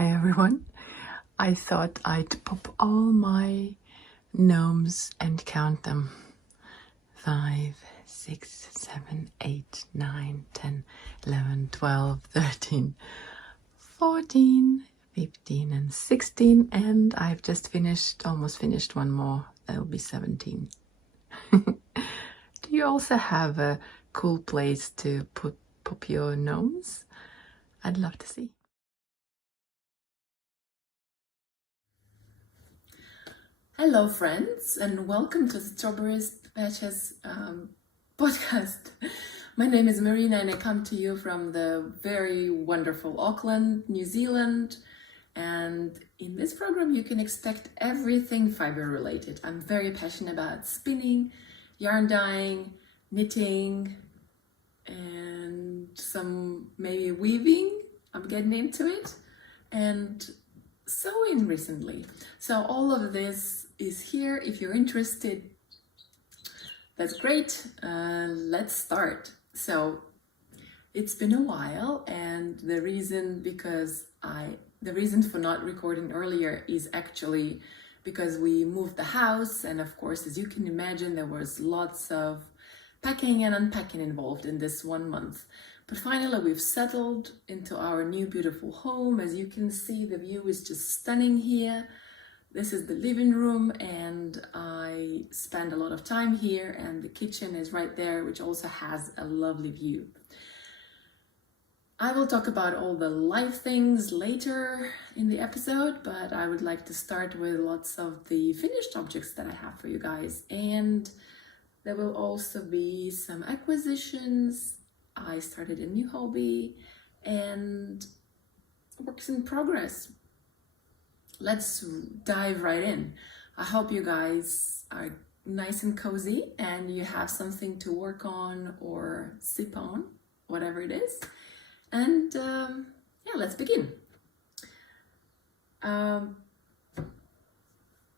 Hi everyone. I thought I'd pop all my gnomes and count them. 5, 6, 7, 8, 9, 10, 11, 12, 13, 14, 15 and 16, and I've just almost finished one more. That'll be 17. Do you also have a cool place to pop your gnomes? I'd love to see. Hello friends, and welcome to the Strawberries Patches podcast. My name is Marina and I come to you from the very wonderful Auckland, New Zealand, and in this program you can expect everything fiber related. I'm very passionate about spinning, yarn dyeing, knitting, and some maybe weaving. I'm getting into it, and sewing recently. So all of this is here. If you're interested, that's great. Let's start. So it's been a while, and the reason for not recording earlier is actually because we moved the house, and of course, as you can imagine, there was lots of packing and unpacking involved in this 1 month. But finally, we've settled into our new beautiful home. As you can see, the view is just stunning here. This is the living room, and I spend a lot of time here, and the kitchen is right there, which also has a lovely view. I will talk about all the live things later in the episode, but I would like to start with lots of the finished objects that I have for you guys. And there will also be some acquisitions. I started a new hobby and works in progress. Let's dive right in. I hope you guys are nice and cozy and you have something to work on or sip on, whatever it is. And yeah, let's begin.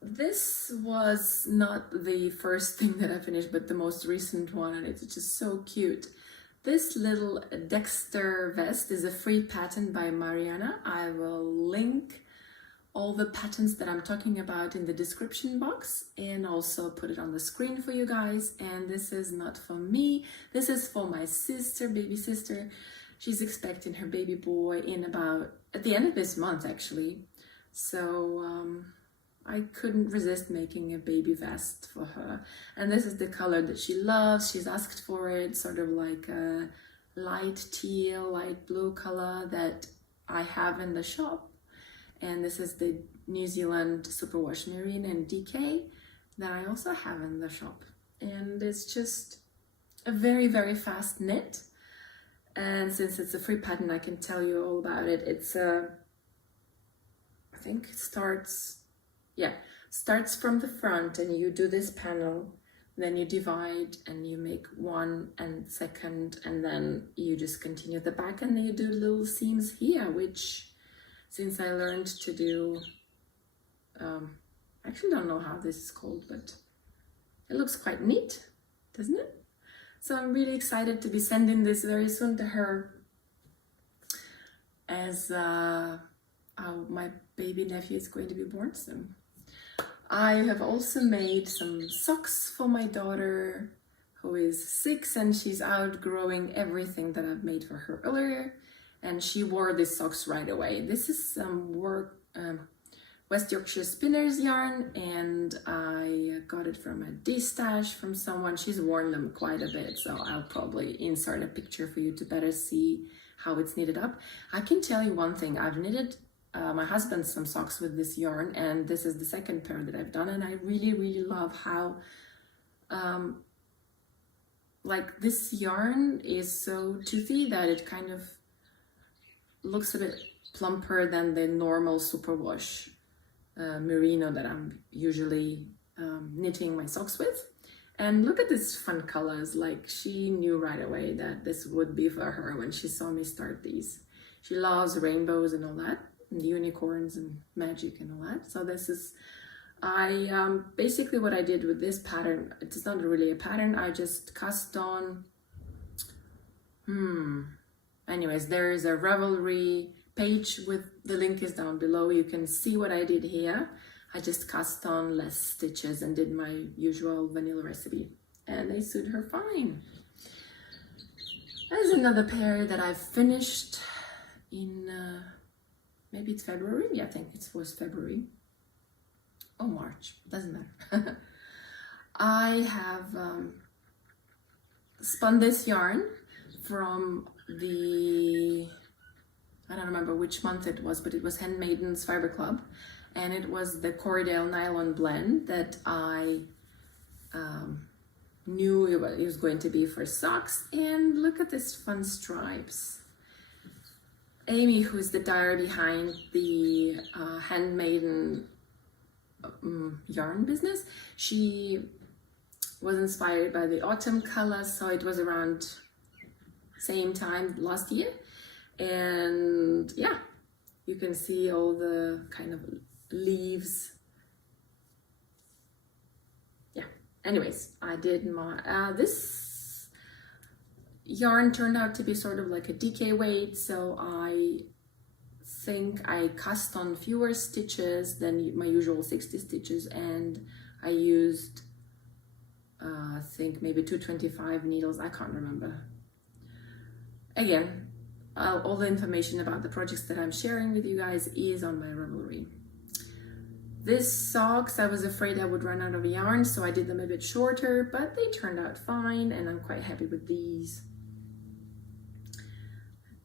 This was not the first thing that I finished, but the most recent one, and it's just so cute. This little Dexter vest is a free pattern by Marina. I will link all the patterns that I'm talking about in the description box and also put it on the screen for you guys. And this is not for me, this is for my sister, baby sister. She's expecting her baby boy at the end of this month actually. So I couldn't resist making a baby vest for her. And this is the color that she loves. She's asked for it, sort of like a light teal, light blue color that I have in the shop. And this is the New Zealand superwash Marina and DK that I also have in the shop. And it's just a very, very fast knit. And since it's a free pattern, I can tell you all about it. It's I think it starts from the front, and you do this panel, then you divide and you make one and second, and then you just continue the back, and then you do little seams here, which since I learned to do, I actually don't know how this is called, but it looks quite neat, doesn't it? So I'm really excited to be sending this very soon to her, as my baby nephew is going to be born soon. I have also made some socks for my daughter, who is 6, and she's outgrowing everything that I've made for her earlier, and she wore these socks right away. This is some West Yorkshire Spinners yarn, and I got it from a D-stash from someone. She's worn them quite a bit, so I'll probably insert a picture for you to better see how it's knitted up. I can tell you one thing, I've knitted my husband some socks with this yarn, and this is the second pair that I've done, and I really, really love how like this yarn is so toothy that it kind of looks a bit plumper than the normal superwash merino that I'm usually knitting my socks with. And look at these fun colors. Like, she knew right away that this would be for her when she saw me start these. She loves rainbows and all that, and unicorns and magic and all that. So this is, basically what I did with this pattern, it's not really a pattern, I just cast on, anyways, there is a Ravelry page with the link is down below. You can see what I did here. I just cast on less stitches and did my usual vanilla recipe, and they suit her fine. There's another pair that I've finished in maybe it's February. Yeah, I think it was February or March, doesn't matter. I have spun this yarn from the, I don't remember which month it was, but it was Handmaiden's Fiber Club, and it was the Corriedale nylon blend that I knew it was going to be for socks. And look at this fun stripes. Amy, who's the dyer behind the Handmaiden yarn business, she was inspired by the autumn colors, so it was around same time last year. And yeah, you can see all the kind of leaves. Yeah, anyways, I did my this yarn turned out to be sort of like a DK weight, so I think I cast on fewer stitches than my usual 60 stitches, and I used I think maybe 225 needles, I can't remember. Again, all the information about the projects that I'm sharing with you guys is on my Ravelry. This socks, I was afraid I would run out of yarn, so I did them a bit shorter, but they turned out fine, and I'm quite happy with these.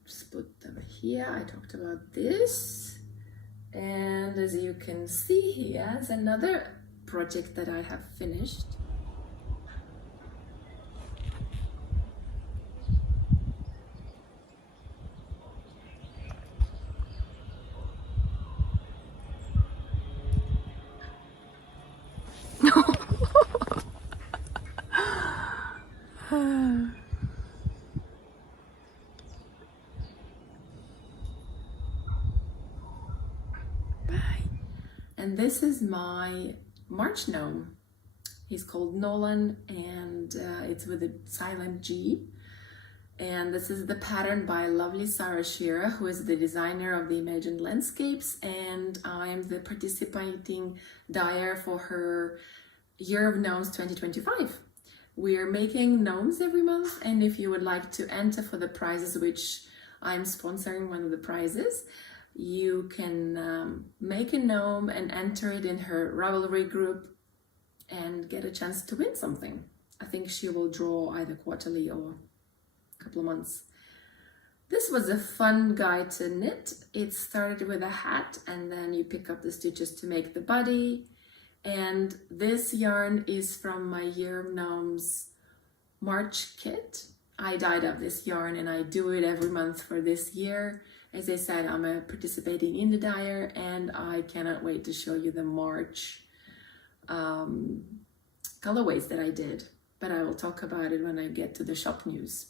Just put them here. I talked about this, and as you can see here is another project that I have finished. And this is my March gnome. He's called Nolan, and it's with a silent G. And this is the pattern by lovely Sarah Shearer, who is the designer of the Imagined Landscapes, and I am the participating dyer for her Year of Gnomes 2025. We're making gnomes every month, and if you would like to enter for the prizes, which I'm sponsoring one of the prizes, you can make a gnome and enter it in her Ravelry group and get a chance to win something. I think she will draw either quarterly or a couple of months. This was a fun guide to knit. It started with a hat, and then you pick up the stitches to make the body. And this yarn is from my Year of Gnomes March kit. I dyed up this yarn, and I do it every month for this year. As I said, I'm participating in the dyer, and I cannot wait to show you the March colorways that I did. But I will talk about it when I get to the shop news.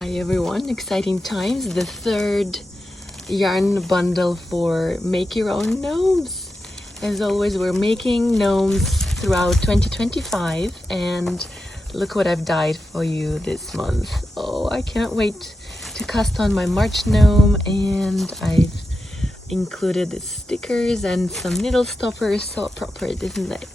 Hi everyone, exciting times. The third yarn bundle for Make Your Own Gnomes. As always, we're making gnomes throughout 2025, and look what I've dyed for you this month. Oh, I can't wait to cast on my March gnome, and I've included the stickers and some needle stoppers, so appropriate, isn't it?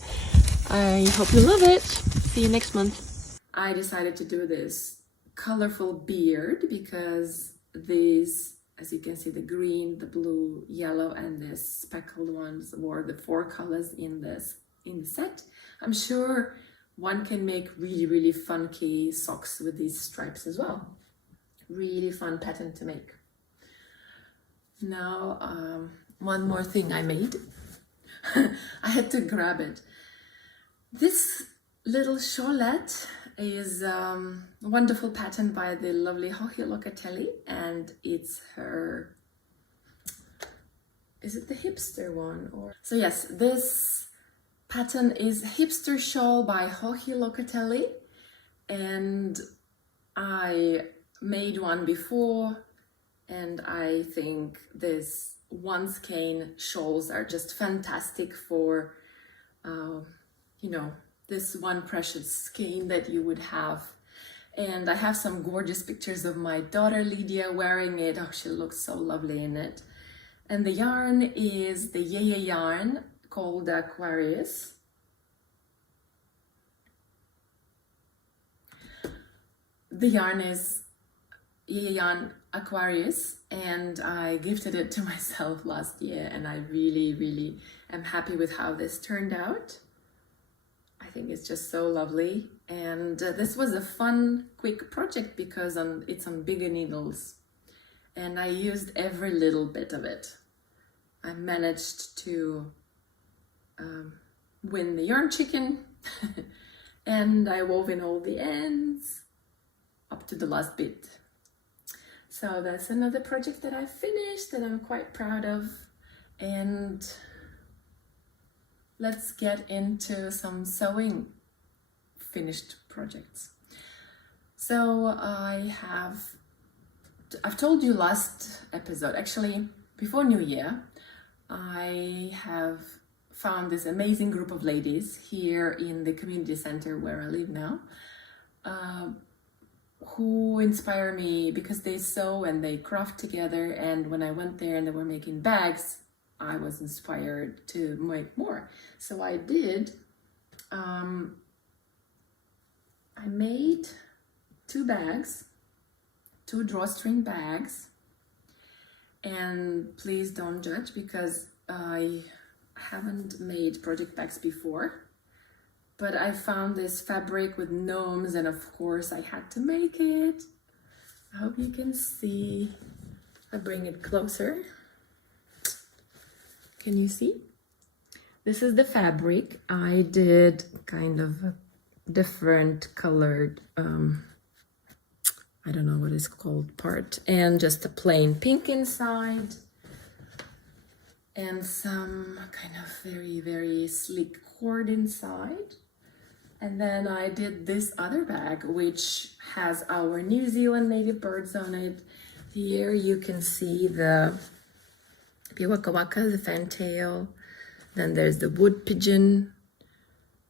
I hope you love it. See you next month. I decided to do this colorful beard because these, as you can see, the green, the blue, yellow, and the speckled ones were the 4 colors in the set. I'm sure one can make really funky socks with these stripes as well. Really fun pattern to make. Now, one more thing I made. I had to grab it. This little shawlette is a wonderful pattern by the lovely Joji Locatelli, and it's her, is it the hipster one? Or so yes, this pattern is Hipster Shawl by Joji Locatelli, and I made one before, and I think this one skein shawls are just fantastic for you know, this one precious skein that you would have. And I have some gorgeous pictures of my daughter Lydia wearing it. Oh, she looks so lovely in it. And the yarn is the Yaya yarn called Aquarius. The yarn is Yaya yarn Aquarius, and I gifted it to myself last year, and I really am happy with how this turned out. I think it's just so lovely, and this was a fun, quick project because it's on bigger needles, and I used every little bit of it. I managed to win the yarn chicken, and I wove in all the ends up to the last bit. So that's another project that I finished that I'm quite proud of, and let's get into some sewing finished projects. So I've told you last episode, actually before New Year, I have found this amazing group of ladies here in the community center where I live now, who inspire me because they sew and they craft together, and when I went there and they were making bags, I was inspired to make more. So I did. I made 2 bags, 2 drawstring bags, and please don't judge because I haven't made project bags before. But I found this fabric with gnomes, and of course I had to make it. I hope you can see. I'll bring it closer. Can you see? This is the fabric. I did kind of a different colored, I don't know what it's called, part, and just a plain pink inside, and some kind of very sleek cord inside. And then I did this other bag, which has our New Zealand native birds on it. Here you can see the Piwaka Waka, the fantail. Then there's the wood pigeon,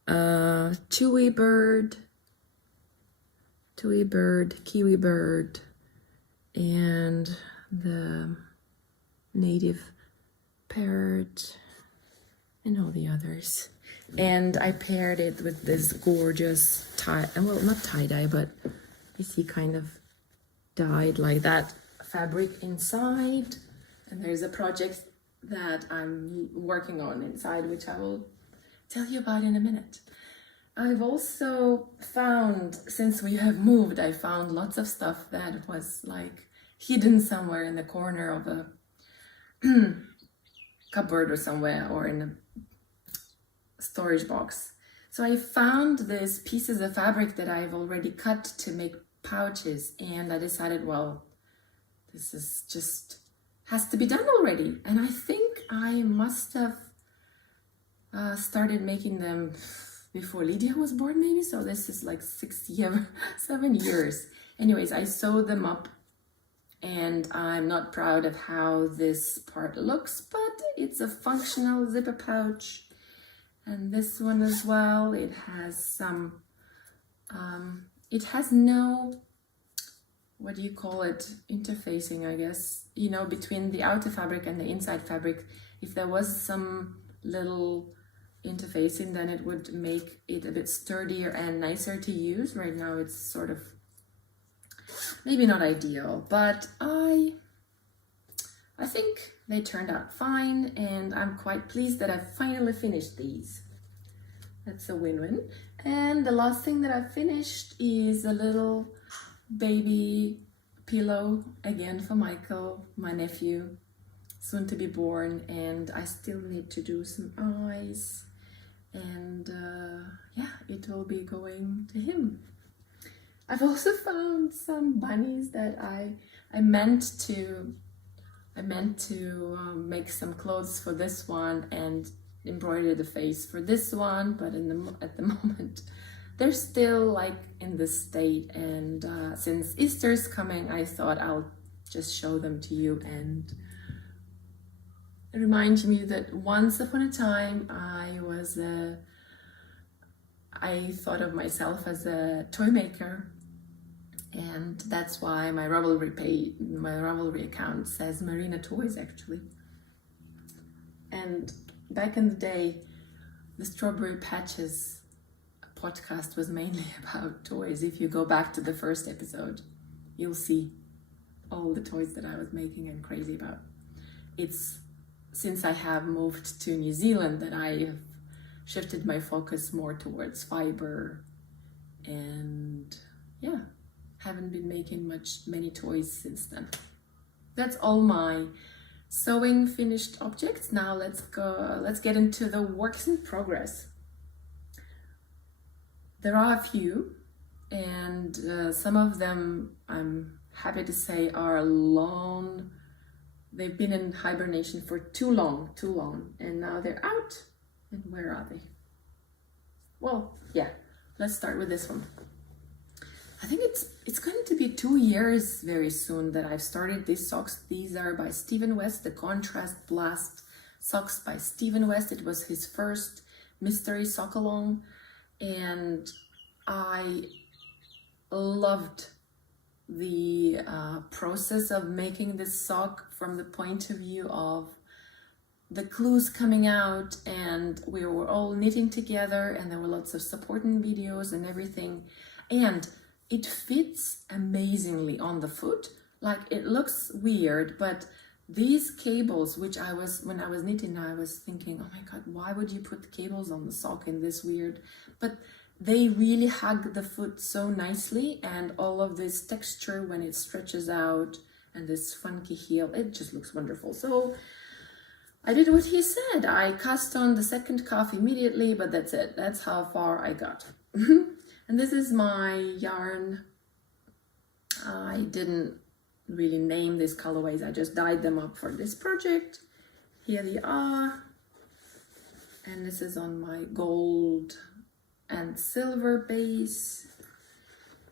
kiwi bird, and the native parrot, and all the others. And I paired it with this gorgeous well, not tie-dye, but you see kind of dyed like that fabric inside. And there's a project that I'm working on inside, which I will tell you about in a minute. I've also found, since we have moved, I found lots of stuff that was like hidden somewhere in the corner of a cupboard or somewhere, or in a storage box. So I found these pieces of fabric that I've already cut to make pouches, and I decided, well, this is just has to be done already. And I think I must have started making them before Lydia was born, maybe. So this is like 7 years. Anyways, I sewed them up, and I'm not proud of how this part looks, but it's a functional zipper pouch. And this one as well, it has some, it has no, what do you call it, interfacing, I guess, you know, between the outer fabric and the inside fabric. If there was some little interfacing, then it would make it a bit sturdier and nicer to use. Right now it's sort of maybe not ideal, but I think they turned out fine, and I'm quite pleased that I finally finished these. That's a win-win. And the last thing that I finished is a little baby pillow, again for Michael, my nephew, soon to be born, and I still need to do some eyes, and yeah, it will be going to him. I've also found some bunnies that I meant to make some clothes for this one and embroider the face for this one, but at the moment they're still like in this state, and since Easter's coming, I thought I'll just show them to you and remind me that once upon a time I thought of myself as a toy maker, And that's why my Ravelry account says MarinaToys actually. And back in the day, the Strawberry Patches podcast was mainly about toys. If you go back to the first episode, you'll see all the toys that I was making and crazy about. It's since I have moved to New Zealand that I have shifted my focus more towards fibre, and yeah, haven't been making many toys since then. That's all my sewing finished objects. Now let's get into the works in progress. There are a few, and some of them I'm happy to say are long. They've been in hibernation for too long, and now they're out. And where are they? Well, yeah, let's start with this one. I think it's going to be 2 years very soon that I've started these socks. These are by Stephen West, the Contrast Blast socks by Stephen West. It was his first mystery sock along, and I loved the process of making this sock from the point of view of the clues coming out, and we were all knitting together, and there were lots of supporting videos and everything, and it fits amazingly on the foot. Like, it looks weird, but these cables, which when I was knitting, I was thinking, oh my god, why would you put cables on the sock in this weird, but they really hug the foot so nicely, and all of this texture when it stretches out and this funky heel, it just looks wonderful. So I did what he said. I cast on the second cuff immediately, but that's it. That's how far I got. And this is my yarn. I didn't really name these colorways. I just dyed them up for this project. Here they are. And this is on my gold and silver base.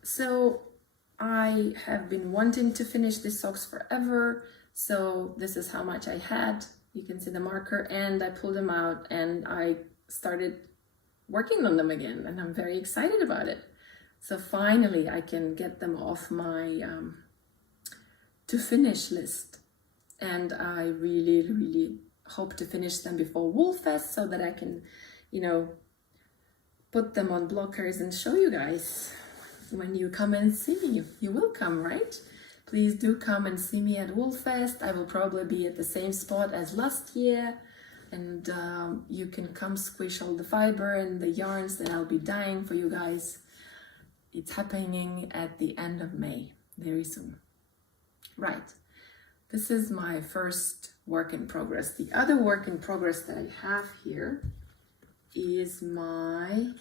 So I have been wanting to finish these socks forever. So this is how much I had. You can see the marker, and I pulled them out and I started working on them again, and I'm very excited about it. So finally I can get them off my to finish list, and I really hope to finish them before Woolfest so that I can, you know, put them on blockers and show you guys when you come and see me. You will come, right? Please do come and see me at Woolfest. I will probably be at the same spot as last year, and you can come squish all the fiber and the yarns that I'll be dyeing for you guys. It's happening at the end of May, very soon. Right, this is my first work in progress. The other work in progress that I have here is my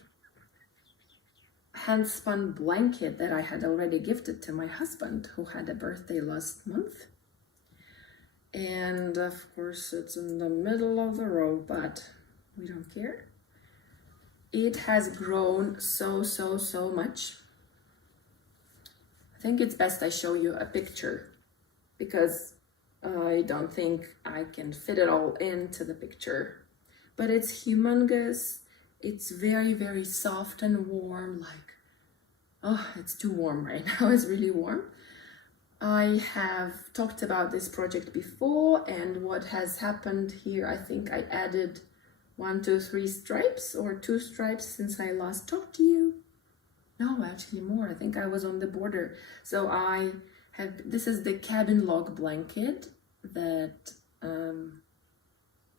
hand spun blanket that I had already gifted to my husband, who had a birthday last month. And of course it's in the middle of the row, but we don't care. It has grown so much. I think it's best I show you a picture, because I don't think I can fit it all into the picture. But it's humongous. It's very soft and warm, like, oh, it's too warm right now. It's really warm. I have talked about this project before, and what has happened here, I think I added 1, 2, 3 stripes, or 2 stripes since I last talked to you. No, actually more. I think I was on the border. So I have, this is the cabin log blanket that,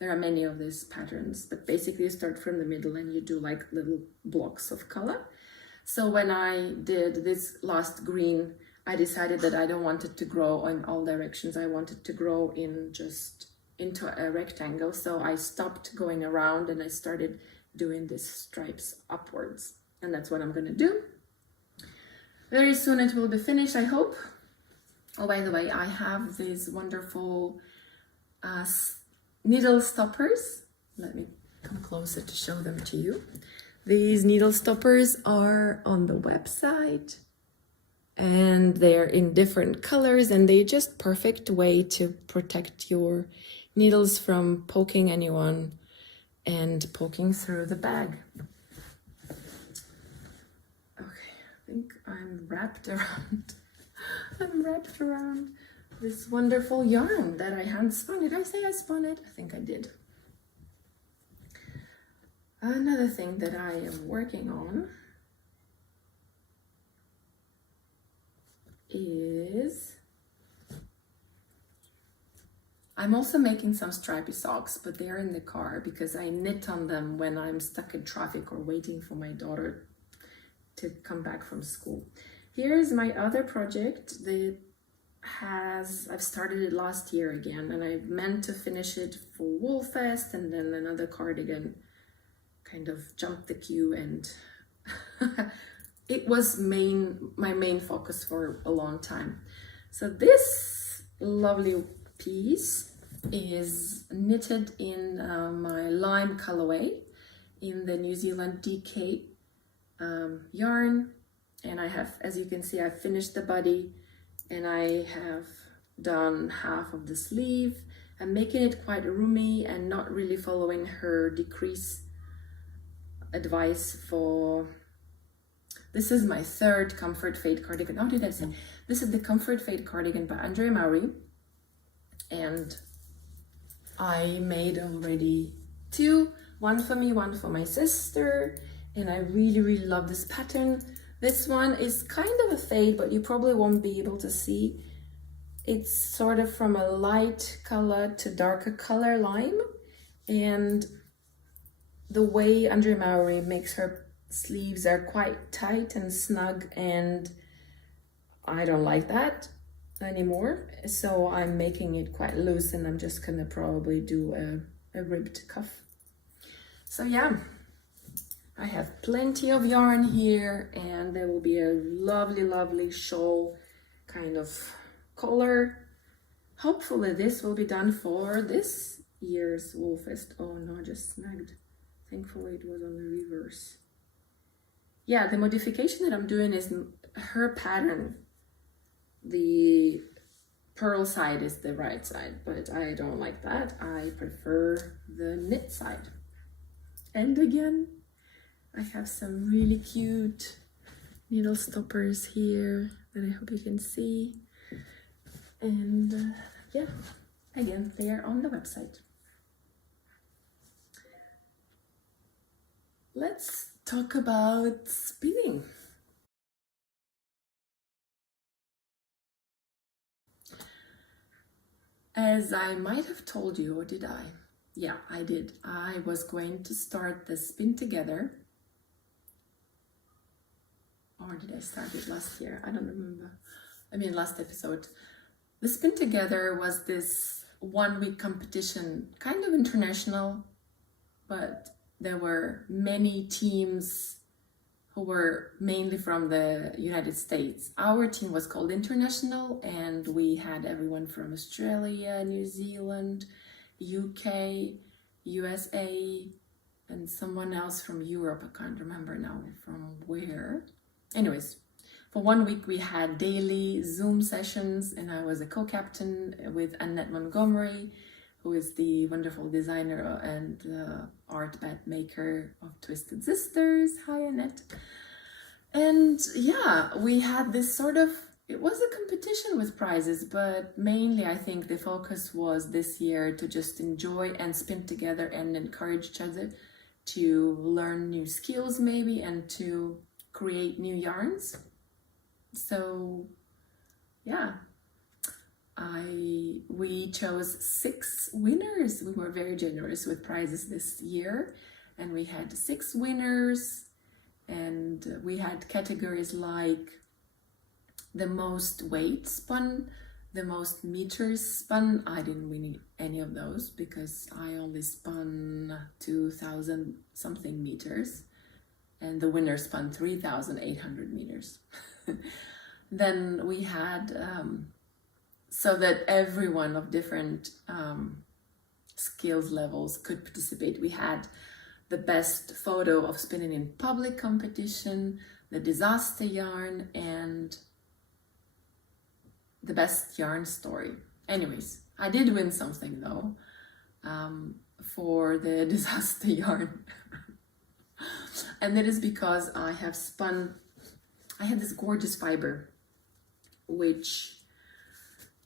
there are many of these patterns, but basically you start from the middle and you do like little blocks of color. So when I did this last green, I decided that I don't want it to grow in all directions. I want it to grow into a rectangle. So I stopped going around and I started doing these stripes upwards. And that's what I'm going to do. Very soon it will be finished, I hope. Oh, by the way, I have these wonderful needle stoppers. Let me come closer to show them to you. These needle stoppers are on the website, and they're in different colors, and they're just perfect way to protect your needles from poking anyone and poking through the bag. Okay, I think I'm wrapped around this wonderful yarn that I hand spun. Did I say I spun it? I think I did. Another thing that I am working on is I'm also making some stripy socks, but they're in the car because I knit on them when I'm stuck in traffic or waiting for my daughter to come back from school. Here's my other project that I've started it last year again, and I meant to finish it for Woolfest, and then another cardigan kind of jumped the queue, and it was my main focus for a long time. So this lovely piece is knitted in my lime colorway in the New Zealand DK yarn, and I have, as you can see, I've finished the body and I have done half of the sleeve. I'm making it quite roomy and not really following her decrease advice for this is my third Comfort Fade cardigan. How did I say? This is the Comfort Fade cardigan by Andre Maury, and I made already two, one for me, one for my sister, and I really love this pattern. This one is kind of a fade, but you probably won't be able to see. It's sort of from a light color to darker color lime, and the way Andre Maury makes her sleeves are quite tight and snug, and I don't like that anymore, so I'm making it quite loose, and I'm just gonna probably do a ribbed cuff. So yeah, I have plenty of yarn here, and there will be a lovely shawl kind of color. Hopefully this will be done for this year's Woolfest. Oh no, I just snagged. Thankfully it was on the reverse. Yeah, the modification that I'm doing is her pattern. The purl side is the right side, but I don't like that. I prefer the knit side. And again, I have some really cute needle stoppers here that I hope you can see. And yeah, again, they are on the website. Let's talk about spinning. As I might have told you, or did I? Yeah, I did. I was going to start the Spin Together. Or did I start it last year? I don't remember. I mean, last episode. The Spin Together was this 1-week competition, kind of international, but there were many teams who were mainly from the United States. Our team was called International, and we had everyone from Australia, New Zealand, UK, USA, and someone else from Europe. I can't remember now from where. Anyways, for 1 week we had daily Zoom sessions, and I was a co-captain with Annette Montgomery, who is the wonderful designer and art bed maker of Twisted Sisters. Hi, Annette. And yeah, we had this sort of, it was a competition with prizes, but mainly I think the focus was this year to just enjoy and spin together and encourage each other to learn new skills maybe, and to create new yarns. So yeah, we chose 6 winners. We were very generous with prizes this year, and we had 6 winners, and we had categories like the most weight spun, the most meters spun. I didn't win any of those because I only spun 2,000 something meters, and the winner spun 3,800 meters. Then we had so that everyone of different skills levels could participate. We had the best photo of spinning in public competition, the disaster yarn, and the best yarn story. Anyways, I did win something though, for the disaster yarn. And that is because I have spun I had this gorgeous fiber, which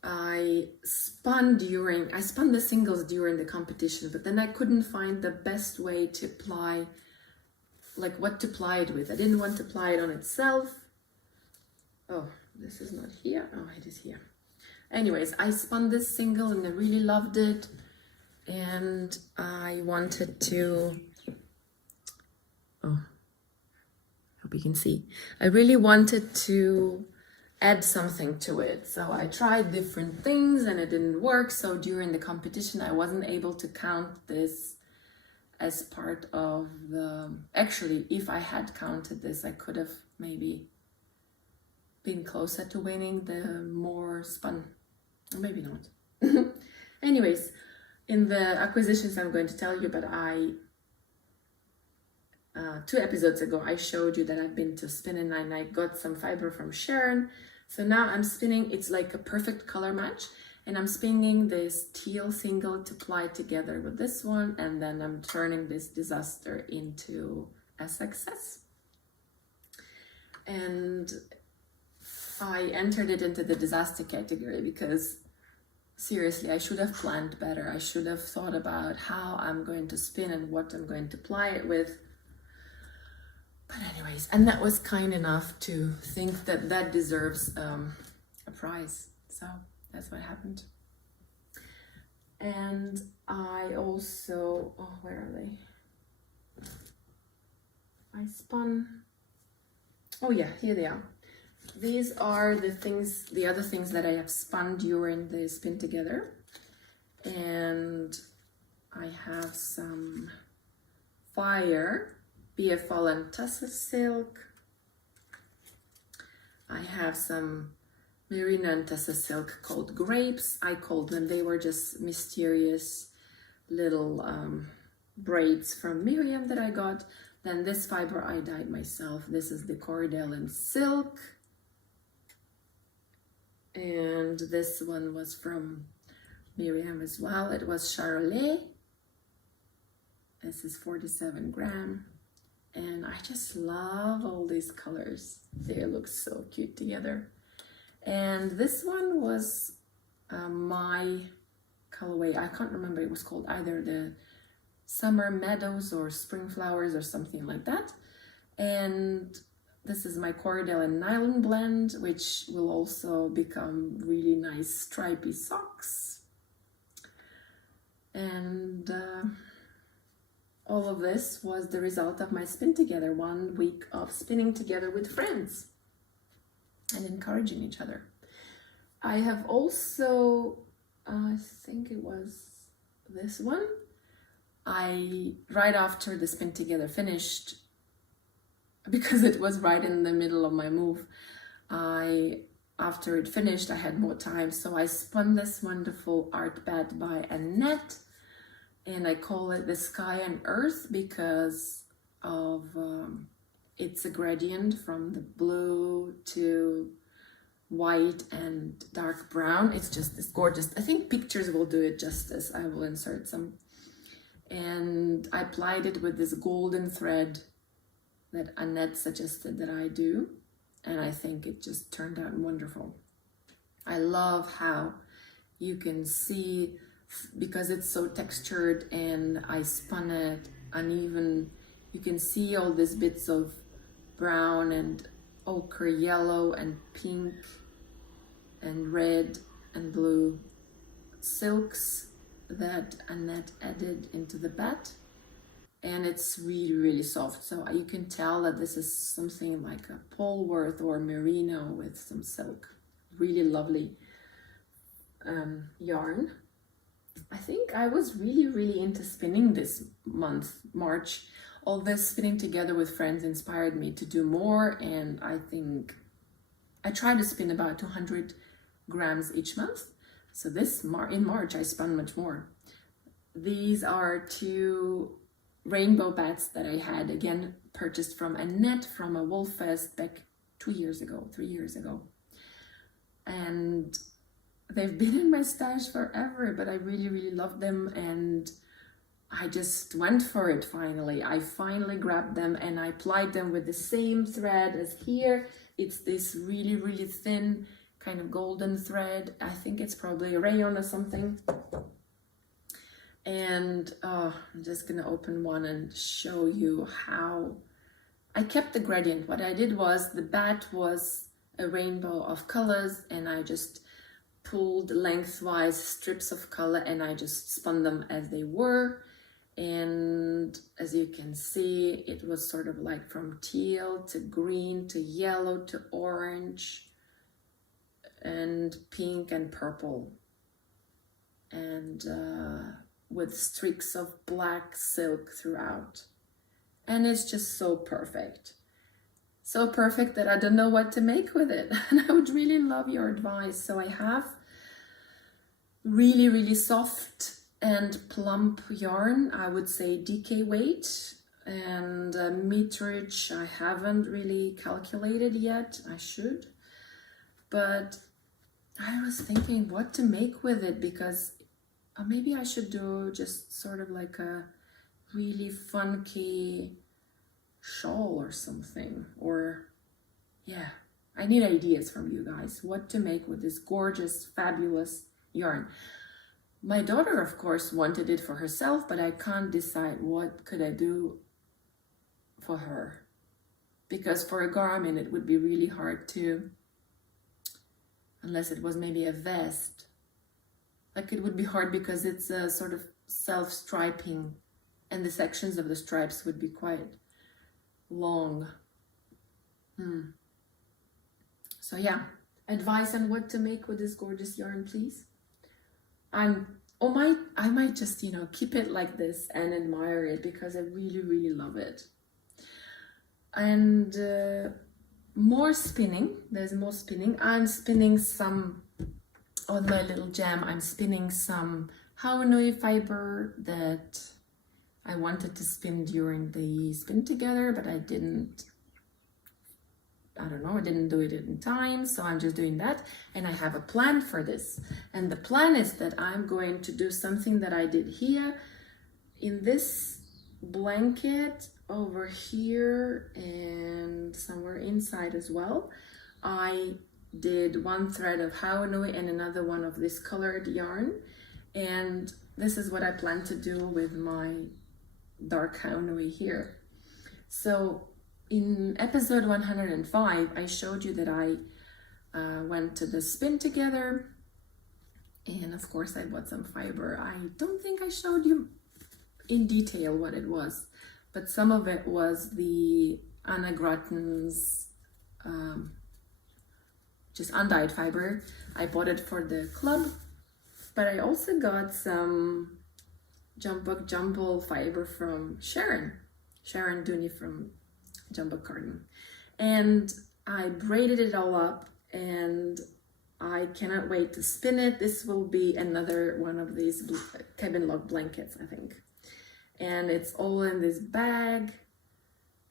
I spun the singles during the competition, but then I couldn't find the best way to apply, like what to apply it with. I didn't want to apply it on itself. Oh, this is not here. Oh, it is here. Anyways, I spun this single and I really loved it. And I wanted to, oh, hope you can see. I really wanted to add something to it. So I tried different things and it didn't work. So during the competition, I wasn't able to count this as part of the, actually, if I had counted this, I could have maybe been closer to winning the more spun, or maybe not. Anyways, in the acquisitions I'm going to tell you, but I, 2 episodes ago, I showed you that I've been to spin and I got some fiber from Sharon. So now I'm spinning, it's like a perfect color match. And I'm spinning this teal single to apply together with this one. And then I'm turning this disaster into a success. And I entered it into the disaster category because seriously, I should have planned better. I should have thought about how I'm going to spin and what I'm going to apply it with. But anyways, and that was kind enough to think that that deserves a prize. So that's what happened. And I also, oh, where are they? I spun, oh yeah, here they are. These are the things, the other things that I have spun during the spin together. And I have some fire, BFL and Tussar silk. I have some Marina and Tussar silk called grapes. I called them, they were just mysterious little braids from Miriam that I got. Then this fiber I dyed myself. This is the Cordell and silk. And this one was from Miriam as well. It was Charolais. This is 47 gram. And I just love all these colors. They look so cute together. And this one was my colorway. I can't remember, it was called either the Summer Meadows or Spring Flowers or something like that. And this is my Cordell and nylon blend, which will also become really nice stripy socks. And all of this was the result of my spin together, 1 week of spinning together with friends and encouraging each other. I have also, I think it was this one, right after the spin together finished, because it was right in the middle of my move, after it finished, I had more time, so I spun this wonderful art bat by Annette, and I call it the Sky and Earth because of it's a gradient from the blue to white and dark brown. It's just this gorgeous. I think pictures will do it justice. I will insert some. And I applied it with this golden thread that Annette suggested that I do. And I think it just turned out wonderful. I love how you can see, because it's so textured and I spun it uneven, you can see all these bits of brown and ochre yellow and pink and red and blue silks that Annette added into the bat. And it's really, really soft. So you can tell that this is something like a Polworth or merino with some silk. Really lovely yarn. I think I was really, really into spinning this month, March. All this spinning together with friends inspired me to do more, and I think I try to spin about 200 grams each month. So in March I spun much more. These are 2 rainbow bats that I had, again, purchased from Annette from a Wolf Fest back 3 years ago. And they've been in my stash forever, but I really, really love them, and I just went for it finally. I finally grabbed them and I applied them with the same thread as here, It's this really, really thin kind of golden thread. I think it's probably rayon or something. And I'm just gonna open one and show you how I kept the gradient. What I did was the bat was a rainbow of colors, and I just pulled lengthwise strips of color and I just spun them as they were. And as you can see, it was sort of like from teal to green to yellow to orange and pink and purple, and with streaks of black silk throughout. And it's just so perfect. So perfect that I don't know what to make with it. And I would really love your advice. So I have really, really soft and plump yarn, I would say DK weight, and meterage I haven't really calculated yet. I should. But I was thinking what to make with it, because maybe I should do just sort of like a really funky shawl or something. Or yeah, I need ideas from you guys what to make with this gorgeous, fabulous yarn. My daughter, of course, wanted it for herself, but I can't decide what could I do for her, because for a garment it would be really hard to, unless it was maybe a vest. Like, it would be hard because it's a sort of self-striping, and the sections of the stripes would be quite long. So yeah, advice on what to make with this gorgeous yarn, please. I might just, you know, keep it like this and admire it, because I really, really love it. And more spinning. There's more spinning. I'm spinning some on my little jam. I'm spinning some Ravelry fiber that I wanted to spin during the spin together, but I didn't do it in time, so I'm just doing that. And I have a plan for this. And the plan is that I'm going to do something that I did here in this blanket over here and somewhere inside as well. I did one thread of Ravelry and another one of this colored yarn. And this is what I plan to do with my dark Ravelry here. So in episode 105, I showed you that I went to the spin together, and of course I bought some fiber. I don't think I showed you in detail what it was, but some of it was the Anna Grotten's just undyed fiber. I bought it for the club, but I also got some jumble fiber from Sharon Dooney from Jumbo Carton, and I braided it all up, and I cannot wait to spin it. This will be another one of these cabin log blankets, I think, and it's all in this bag,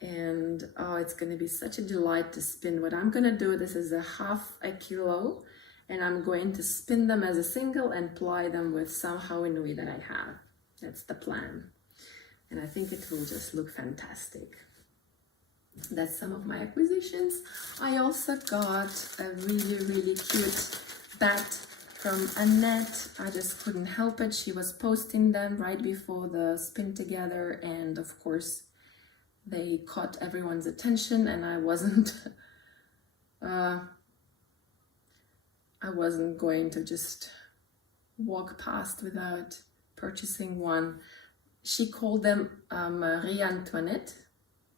and oh, it's going to be such a delight to spin. What I'm going to do, this is a half a kilo, and I'm going to spin them as a single and ply them with some Ravelry that I have. That's the plan, and I think it will just look fantastic. That's some of my acquisitions. I also got a really, really cute bat from Annette. I just couldn't help it. She was posting them right before the spin together, and of course they caught everyone's attention, and I wasn't going to just walk past without purchasing one. She called them Marie Antoinette,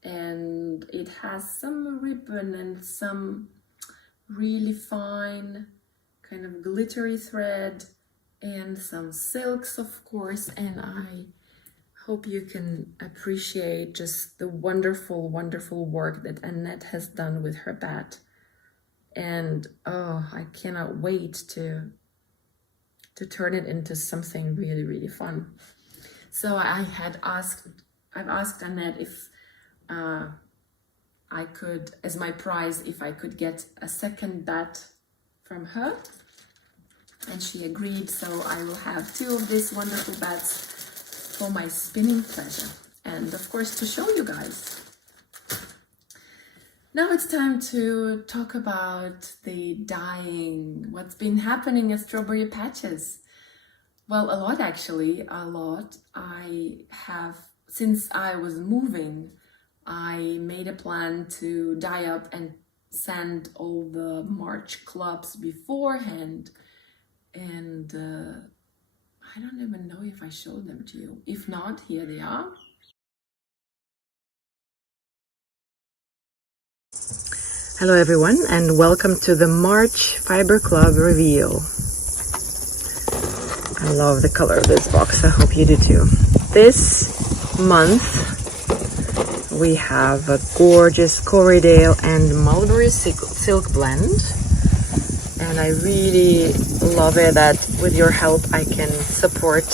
and it has some ribbon and some really fine kind of glittery thread and some silks, of course. And I hope you can appreciate just the wonderful, wonderful work that Annette has done with her bat. And oh, I cannot wait to turn it into something really, really fun. So I've asked Annette if I could, as my prize, if I could get a second bat from her, and she agreed. So I will have 2 of these wonderful bats for my spinning pleasure, and of course to show you guys. Now it's time to talk about the dyeing, what's been happening at Strawberry Patches. Well, a lot actually, a lot. Since I was moving, I made a plan to dye up and send all the March clubs beforehand. And I don't even know if I showed them to you. If not, here they are. Hello everyone and welcome to the March Fiber Club reveal. I love the color of this box, I hope you do too. This month we have a gorgeous Corriedale and Mulberry silk blend, and I really love it that with your help I can support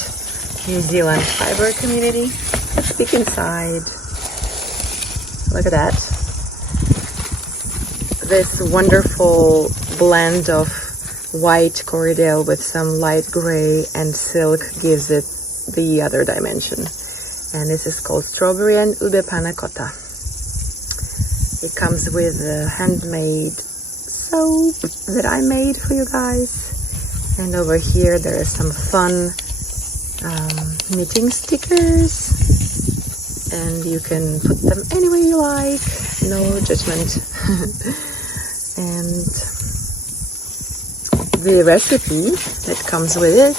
New Zealand fiber community. Let's peek inside. Look at that. This wonderful blend of white Corriedale with some light gray and silk gives it the other dimension. And this is called Strawberry and Ube Panna Cotta. It comes with a handmade soap that I made for you guys. And over here there are some fun knitting stickers. And you can put them anywhere you like, no judgment. And the recipe that comes with it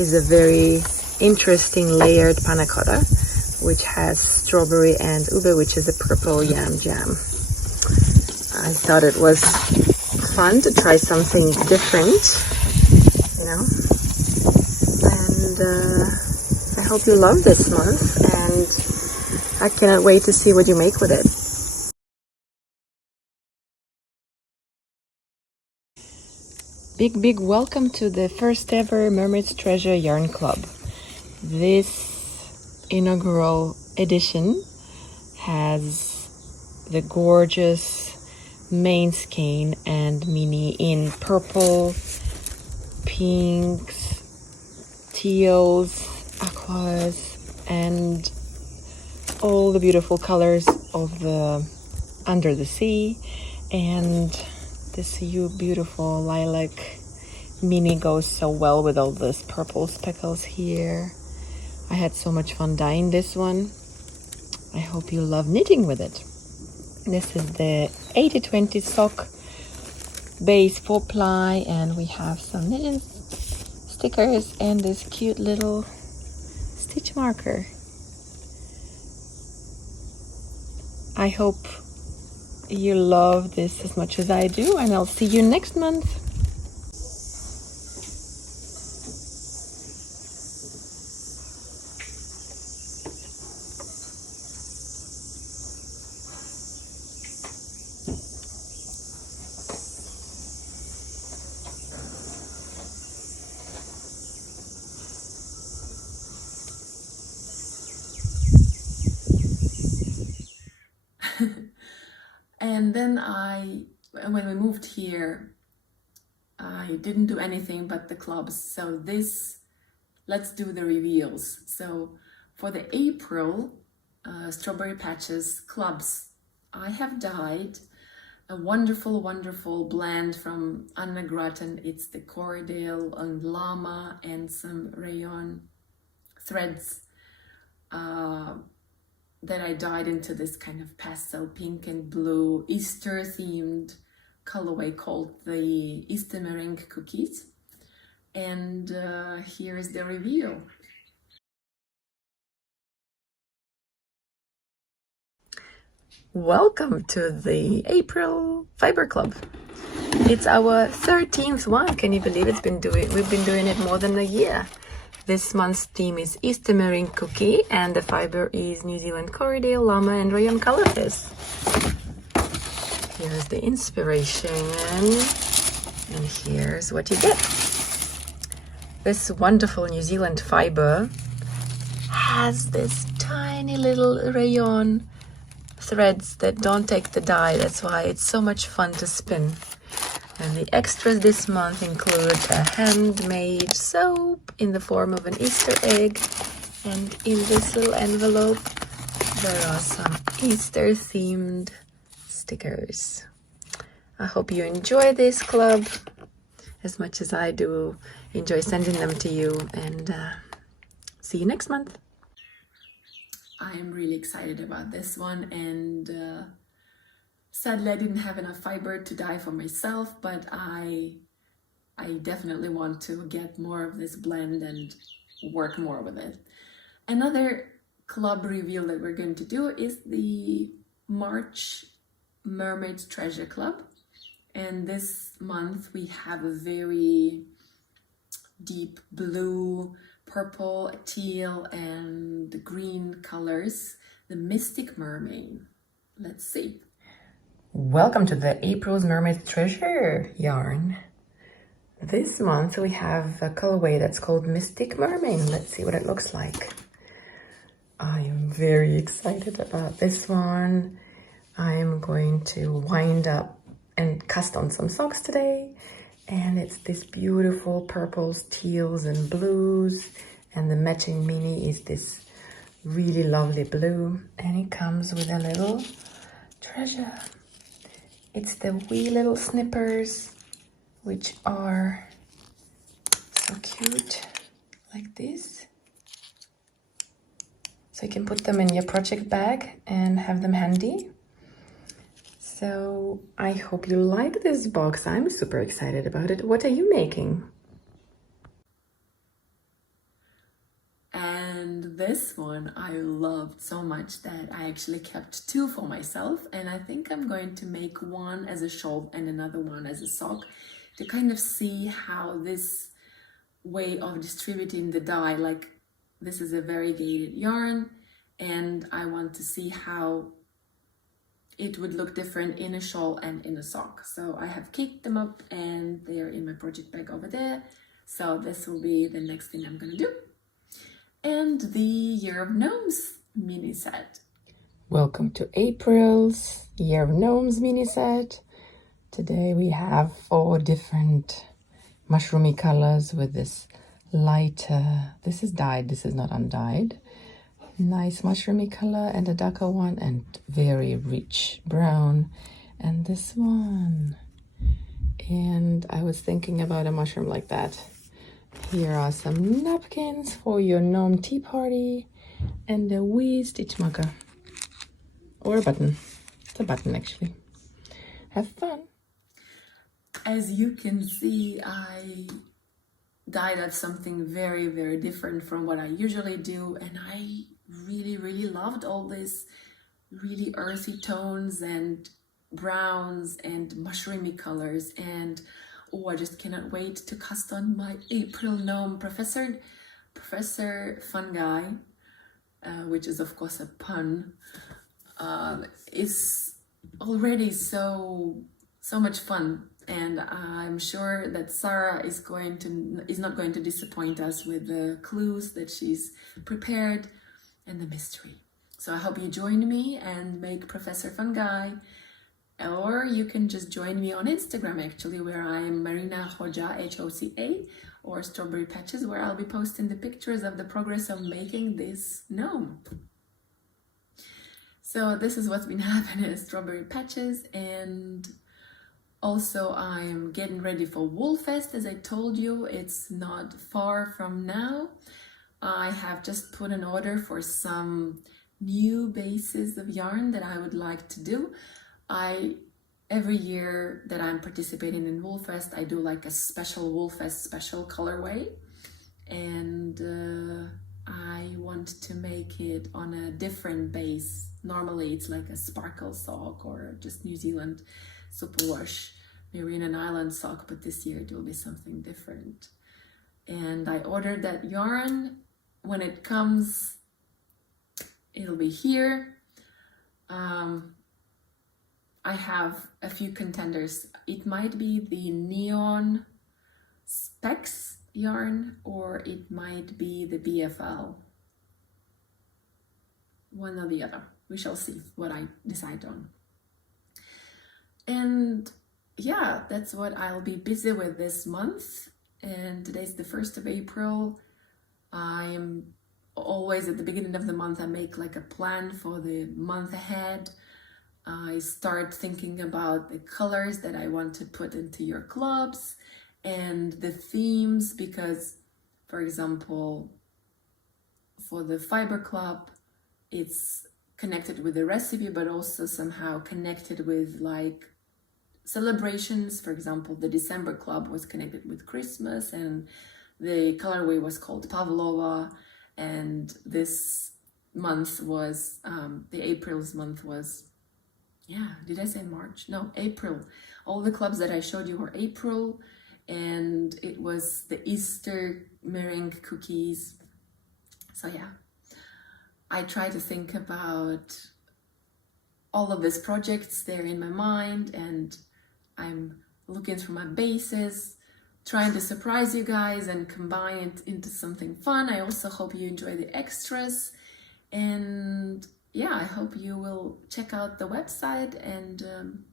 is a very interesting layered panna cotta, which has strawberry and ube, which is a purple yam jam. I thought it was fun to try something different, you know, and I hope you love this month, and I cannot wait to see what you make with it. Big welcome to the first ever Mermaid's Treasure Yarn Club. This inaugural edition has the gorgeous main skein and mini in purple, pinks, teals, aquas, and all the beautiful colors of the Under the Sea, and this beautiful lilac mini goes so well with all these purple speckles here. I had so much fun dyeing this one. I hope you love knitting with it. This is the 80/20 sock base 4-ply, and we have some knitting stickers and this cute little stitch marker. I hope you love this as much as I do, and I'll see you next month. And then when we moved here, I didn't do anything but the clubs. So let's do the reveals. So for the April Strawberry Patches clubs, I have dyed a wonderful blend from Anna Grattan. It's the Corriedale and llama and some rayon threads that I dyed into this kind of pastel pink and blue Easter themed colorway called the Easter meringue cookies. And here's the reveal. Welcome to the April Fiber Club. It's our 13th one. Can you believe we've been doing it more than a year. This month's theme is Easter meringue cookie, and the fiber is New Zealand Corriedale, llama, and rayon colorfest. Here's the inspiration, and here's what you get. This wonderful New Zealand fiber has this tiny little rayon threads that don't take the dye. That's why it's so much fun to spin. And the extras this month include a handmade soap in the form of an Easter egg, and in this little envelope there are some Easter themed stickers. I hope you enjoy this club as much as I do enjoy sending them to you, and see you next month. I'm really excited about this one, and sadly I didn't have enough fiber to dye for myself, but I definitely want to get more of this blend and work more with it. Another club reveal that we're going to do is the March Mermaid Treasure Club, and this month we have a very deep blue, purple, teal and green colors, the Mystic Mermaid. Let's see. Welcome to the April's Mermaid Treasure yarn. This month we have a colorway that's called Mystic Mermaid. Let's see what it looks like. I am very excited about this one. I am going to wind up and cast on some socks today. And it's this beautiful purples, teals and blues. And the matching mini is this really lovely blue. And it comes with a little treasure. It's the wee little snippers, which are so cute, like this. So you can put them in your project bag and have them handy. So I hope you like this box. I'm super excited about it. What are you making? And this one I loved so much that I actually kept two for myself, and I think I'm going to make one as a shawl and another one as a sock to kind of see how this way of distributing the dye, like this is a variegated yarn, and I want to see how it would look different in a shawl and in a sock. So I have caked them up and they're in my project bag over there. So this will be the next thing I'm gonna do. And the Year of Gnomes mini set. Welcome to April's Year of Gnomes mini set. Today we have 4 different mushroomy colors with this lighter, this is dyed, this is not undyed, nice mushroomy color, and a darker one, and very rich brown, and this one. And I was thinking about a mushroom like that. Here are some napkins for your gnome tea party, and a wee stitch marker, or a button. It's a button actually. Have fun. As you can see, I dyed up something very, very different from what I usually do, and I really loved all these really earthy tones and browns and mushroomy colors, and oh, I just cannot wait to cast on my April gnome Professor Fun Guy, which is of course a pun, is already so much fun. And I'm sure that Sarah is not going to disappoint us with the clues that she's prepared and the mystery. So I hope you join me and make Professor Fun Guy, or you can just join me on Instagram actually, where I am Marina Hoja, Hoca, or Strawberry Patches, where I'll be posting the pictures of the progress of making this gnome. So this is what's been happening at Strawberry Patches, and also, I'm getting ready for Woolfest. As I told you, it's not far from now. I have just put an order for some new bases of yarn that I would like to do. Every year that I'm participating in Woolfest, I do like a special Woolfest special colorway, and I want to make it on a different base. Normally it's like a sparkle sock or just New Zealand superwash Marina and I'm sock, but this year it will be something different. And I ordered that yarn. When it comes, it'll be here. I have a few contenders. It might be the Neon Specs yarn, or it might be the BFL. One or the other. We shall see what I decide on. And yeah, that's what I'll be busy with this month. And today's the 1st of April. I am always at the beginning of the month, I make like a plan for the month ahead. I start thinking about the colors that I want to put into your clubs and the themes, because, for example, for the fiber club, it's connected with the recipe, but also somehow connected with like celebrations. For example, the December club was connected with Christmas, and the colorway was called Pavlova, and this month was the April's month was, yeah, did I say March? No, April. All the clubs that I showed you were April, and it was the Easter meringue cookies. So yeah, I try to think about all of these projects there in my mind, and I'm looking through my bases, trying to surprise you guys and combine it into something fun. I also hope you enjoy the extras, and yeah, I hope you will check out the website, and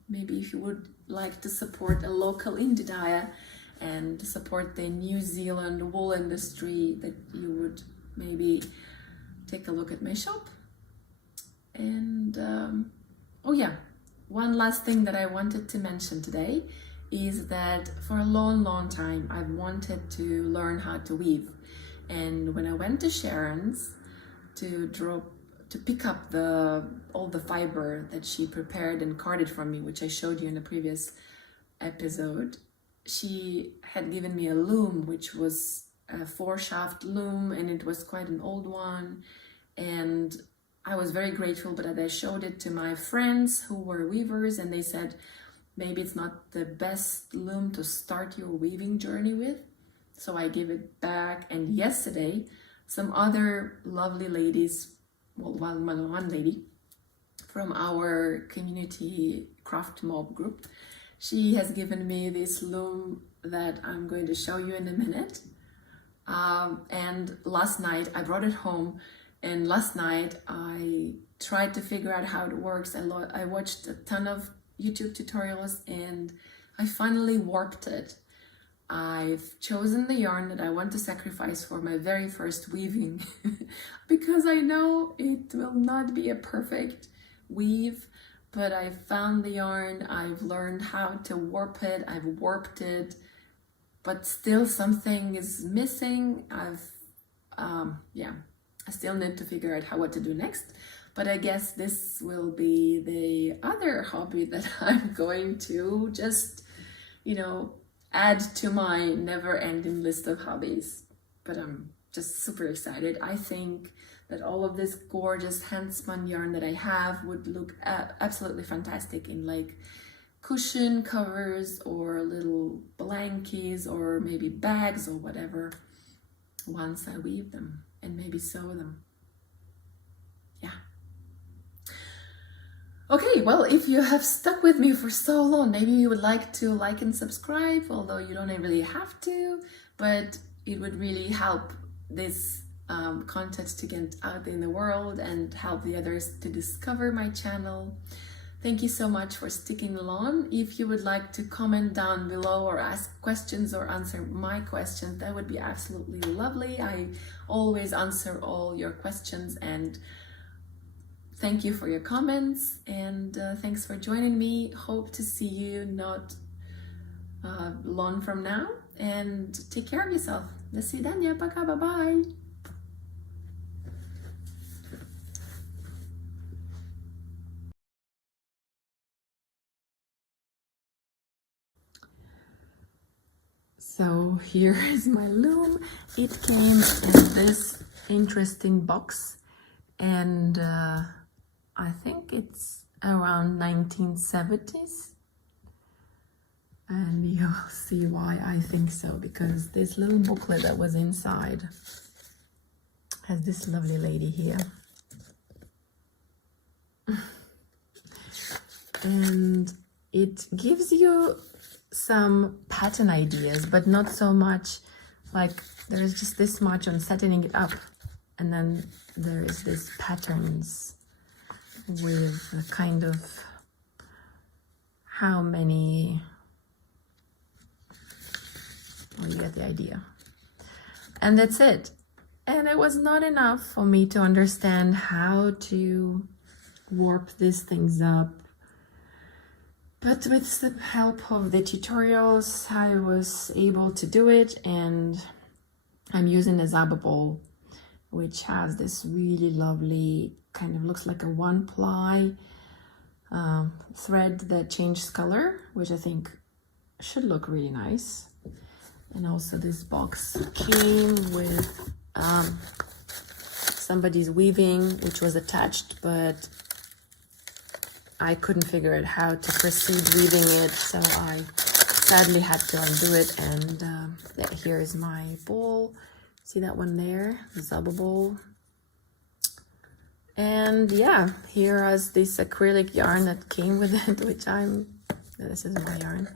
maybe if you would like to support a local indie dyer and support the New Zealand wool industry, that you would maybe take a look at my shop. And oh yeah, one last thing that I wanted to mention today is that for a long time I've wanted to learn how to weave, and when I went to Sharon's to pick up all the fiber that she prepared and carded from me, which I showed you in the previous episode, she had given me a loom, which was a 4-shaft loom, and it was quite an old one, and I was very grateful. But I showed it to my friends who were weavers, and they said maybe it's not the best loom to start your weaving journey with, so I gave it back. And yesterday some other lovely ladies, well, one lady from our community craft mob group, she has given me this loom that I'm going to show you in a minute. And last night I brought it home, and last night I tried to figure out how it works. I watched a ton of YouTube tutorials, and I finally warped it. I've chosen the yarn that I want to sacrifice for my very first weaving because I know it will not be a perfect weave, but I found the yarn, I've learned how to warp it, I've warped it, but still something is missing. I still need to figure out what to do next, but I guess this will be the other hobby that I'm going to just, add to my never-ending list of hobbies. But I'm just super excited. I think that all of this gorgeous hand-spun yarn that I have would look absolutely fantastic in like cushion covers or little blankies or maybe bags or whatever, once I weave them and maybe sew them. Yeah. Okay, well, if you have stuck with me for so long, maybe you would like to like and subscribe, although you don't really have to, but it would really help this content to get out in the world and help the others to discover my channel. Thank you so much for sticking along. If you would like to comment down below or ask questions or answer my questions, that would be absolutely lovely. I always answer all your questions, and thank you for your comments, and thanks for joining me. Hope to see you not long from now, and take care of yourself. До свидания, пока, bye-bye. So here is my loom. It came in this interesting box, and I think it's around 1970s, and you'll see why I think so, because this little booklet that was inside has this lovely lady here. And it gives you some pattern ideas, but not so much like there is just this much on setting it up, and then there is this patterns with a kind of how many, well, you get the idea. And that's it. And it was not enough for me to understand how to warp these things up, But with the help of the tutorials, I was able to do it, and I'm using a Zaba ball, which has this really lovely, kind of looks like a one ply thread that changes color, which I think should look really nice. And also this box came with somebody's weaving, which was attached, but I couldn't figure out how to proceed weaving it, so I sadly had to undo it. And yeah, here is my bowl. See that one there, the Zaba bowl. And yeah, here is this acrylic yarn that came with it, which this is my yarn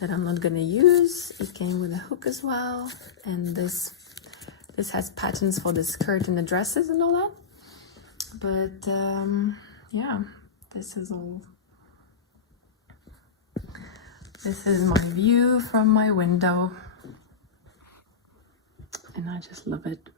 that I'm not gonna use. It came with a hook as well, and this has patterns for the skirt and the dresses and all that. But yeah, this is my view from my window, and I just love it.